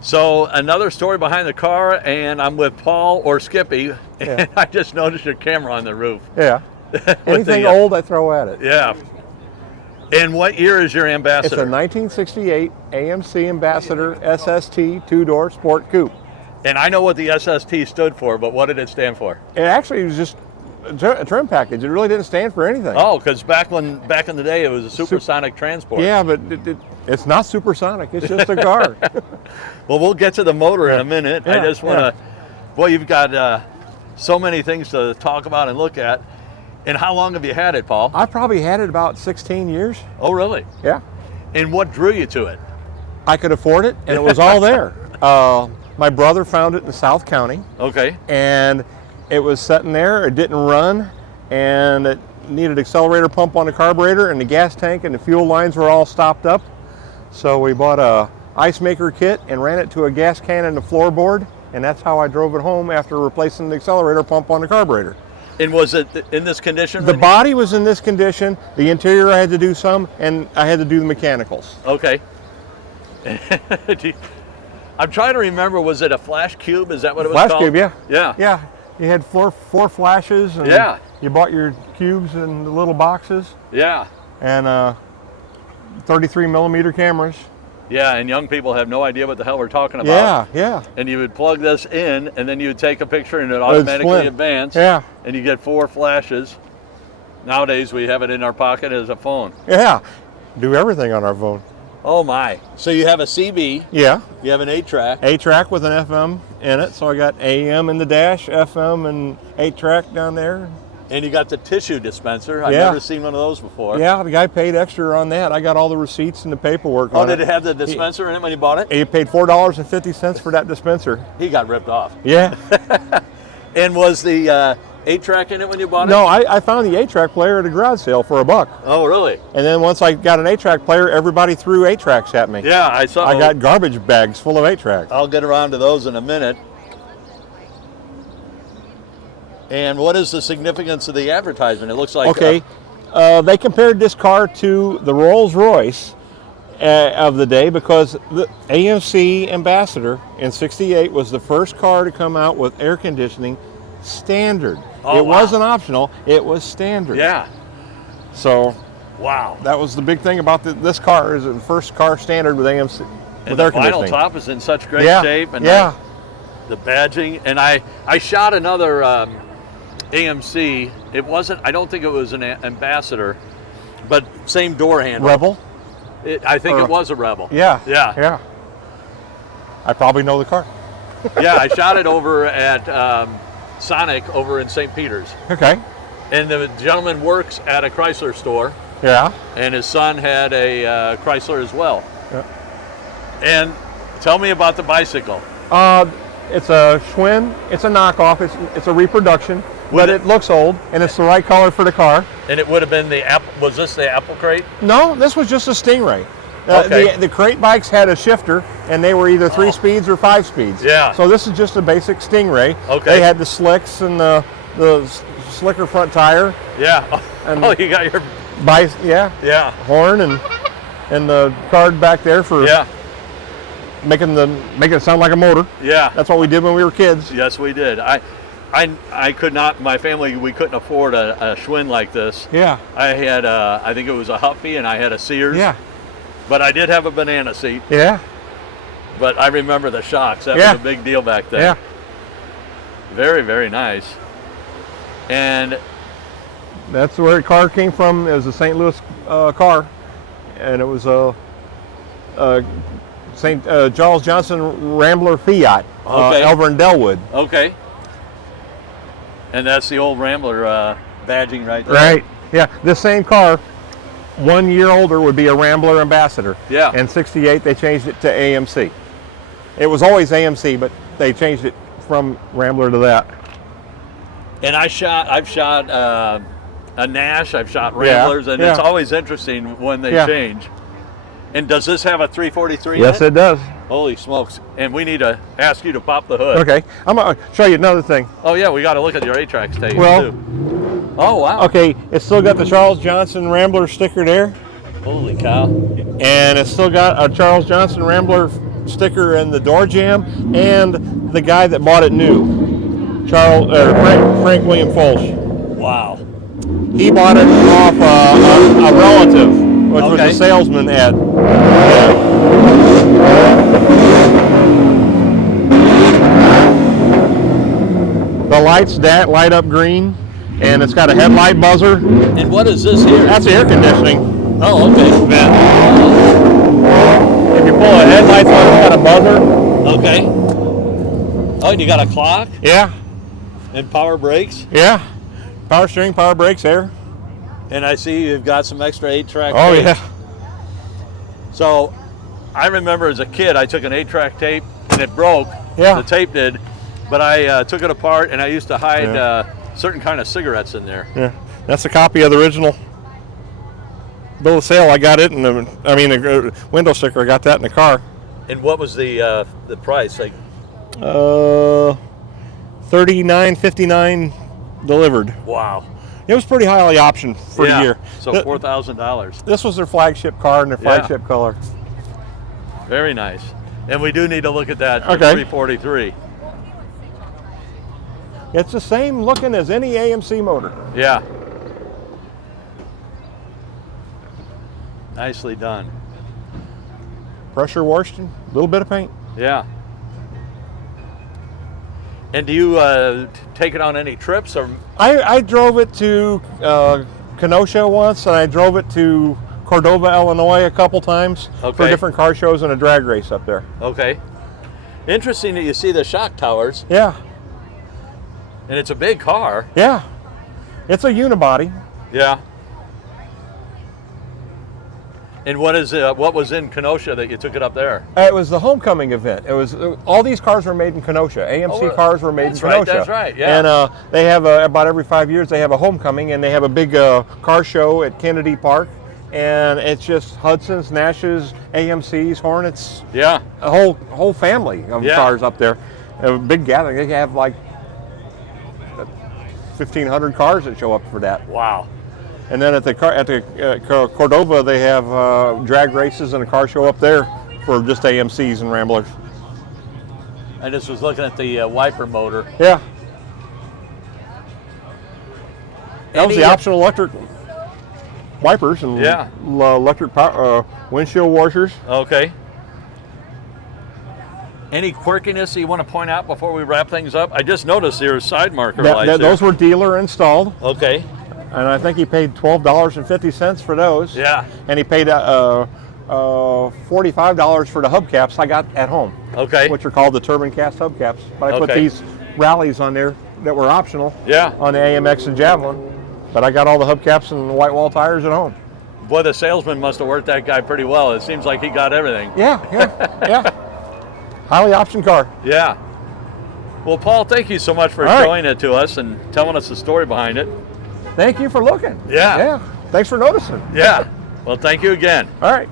So another story behind the car, and I'm with Paul or Skippy, and I just noticed your camera on the roof. Yeah. Anything old, I throw at it. Yeah. And what year is your Ambassador? It's a 1968 AMC Ambassador SST two-door sport coupe. And I know what the SST stood for, but what did it stand for? It actually was just a trim package. It really didn't stand for anything. Oh, because back in the day, it was a supersonic transport. Yeah, but it's not supersonic. It's just a car. Well, we'll get to the motor in a minute. Yeah, I just want to, boy, you've got so many things to talk about and look at. And how long have you had it, Paul? I probably had it about 16 years. Oh, really? Yeah. And what drew you to it? I could afford it, and it was all there. My brother found it in South County. Okay. And it was sitting there. It didn't run, and it needed accelerator pump on the carburetor, and the gas tank and the fuel lines were all stopped up. So we bought a ice maker kit and ran it to a gas can in the floorboard, and that's how I drove it home after replacing the accelerator pump on the carburetor. And was it in this condition? The body was in this condition. The interior I had to do some, and I had to do the mechanicals. Okay. I'm trying to remember, was it a flash cube? Is that what it was called? Flash cube, yeah. Yeah. Yeah. You had four flashes, and you bought your cubes in the little boxes. Yeah. And 33 millimeter cameras. Yeah, and young people have no idea what the hell we're talking about. Yeah. And you would plug this in, and then you would take a picture, and it automatically advance. Yeah. And you get 4 flashes. Nowadays, we have it in our pocket as a phone. Yeah. Do everything on our phone. Oh my! So you have a CB. Yeah. You have an 8-track. 8-track with an FM in it, so I got AM in the dash, FM, and 8-track down there. And you got the tissue dispenser. I've never seen one of those before. Yeah, the guy paid extra on that. I got all the receipts and the paperwork on it. Oh, did it have the dispenser in it when you bought it? He paid $4.50 for that dispenser. He got ripped off. Yeah. And was the 8-track in it when you bought it? No, I found the 8-track player at a garage sale for $1. Oh, really? And then once I got an 8-track player, everybody threw 8-tracks at me. Yeah, I saw. I got garbage bags full of 8-tracks. I'll get around to those in a minute. And what is the significance of the advertisement? It looks like... Okay, they compared this car to the Rolls Royce of the day because the AMC Ambassador in '68 was the first car to come out with air conditioning standard. It wasn't optional, it was standard. Yeah. So, wow. That was the big thing about this car, is the first car standard with AMC, with air conditioning. The vinyl top is in such great shape. And the badging. And I shot another AMC. It wasn't, I don't think it was an Ambassador, but same door handle. Rebel? I think it was a Rebel. Yeah. I probably know the car. Yeah, I shot it over at Sonic over in St. Peter's. Okay. And the gentleman works at a Chrysler store. Yeah. And his son had a Chrysler as well. Yeah. And tell me about the bicycle. It's a Schwinn. It's a knockoff. It's a reproduction, but it looks old, and it's the right color for the car. And it would have been the Apple. Was this the Apple crate? No, this was just a Stingray. Okay. The crate bikes had a shifter, and they were either 3 speeds or 5 speeds. Yeah. So this is just a basic Stingray. Okay. They had the slicks and the slicker front tire. Yeah. And you got your horn and the card back there for making it sound like a motor. Yeah. That's what we did when we were kids. Yes, we did. I could not. My family, we couldn't afford a Schwinn like this. Yeah. I had I think it was a Huffy, and I had a Sears. Yeah. But I did have a banana seat. Yeah. But I remember the shocks. That was a big deal back then. Yeah. Very, very nice. And that's where the car came from. It was a St. Louis car, and it was a St. Charles Johnson Rambler Fiat over in Delwood. Okay. And that's the old Rambler badging right there. Right. Yeah. This same car, 1 year older, would be a Rambler Ambassador. Yeah. In '68, they changed it to AMC. It was always AMC, but they changed it from Rambler to that. And I've shot a Nash, I've shot Ramblers, and it's always interesting when they change. And does this have a 343 in it? Yes, it does. Holy smokes. And we need to ask you to pop the hood. Okay. I'm going to show you another thing. Oh, yeah, we got to look at your 8-track tape, too. Oh, wow. Okay, it's still got the Charles Johnson Rambler sticker there. Holy cow. And it's still got a Charles Johnson Rambler sticker and the door jamb, and the guy that bought it new, Frank William Folsch. Wow. He bought it off a relative, which was a salesman at. The lights light up green, and it's got a headlight buzzer. And what is this here? That's air conditioning. Oh, okay. Vent. If you pull the headlights on, it's got a buzzer. Okay. Oh, and you got a clock? Yeah. And power brakes? Yeah. Power steering, power brakes, air. And I see you've got some extra 8-track Oh, tape. yeah. So, I remember as a kid, I took an 8-track tape, and it broke. Yeah. The tape did. But I took it apart, and I used to hide certain kind of cigarettes in there. Yeah. That's a copy of the original bill of sale. I got it, and the window sticker. I got that in the car. And what was the price? Like, $39.59 delivered. wow. It was pretty highly optioned for the year. So $4,000. This was their flagship car and their flagship color. Very nice. And we do need to look at that 343. It's the same looking as any AMC motor. Yeah. Nicely done. Pressure washed, a little bit of paint. Yeah. And do you take it on any trips? Or I drove it to Kenosha once, and I drove it to Cordova, Illinois a couple times for different car shows and a drag race up there. Okay. Interesting that you see the shock towers. Yeah. And it's a big car. Yeah. It's a unibody. Yeah. And what was in Kenosha that you took it up there? It was the homecoming event. It was all these cars were made in Kenosha. AMC cars were made in Kenosha. That's right. Yeah. And they have about every 5 years they have a homecoming, and they have a big car show at Kennedy Park, and it's just Hudsons, Nashes, AMCs, Hornets. Yeah. A whole family of cars up there. A big gathering. They have like 1,500 cars that show up for that. Wow. And then at the Cordova, they have drag races and a car show up there for just AMCs and Ramblers. I just was looking at the wiper motor. Yeah. That was the optional electric wipers and electric power, windshield washers. Okay. Any quirkiness that you want to point out before we wrap things up? I just noticed your side marker lights. Those were dealer installed. Okay. And I think he paid $12.50 for those. Yeah. And he paid $45 for the hubcaps I got at home. Okay. Which are called the turbine cast hubcaps. But I put these rallies on there that were optional. Yeah. On the AMX and Javelin. But I got all the hubcaps and the white wall tires at home. Boy, the salesman must have worked that guy pretty well. It seems like he got everything. Yeah. Highly optioned car. Yeah. Well, Paul, thank you so much for showing it to us and telling us the story behind it. Thank you for looking. Yeah. Thanks for noticing. Yeah. Well, thank you again. All right.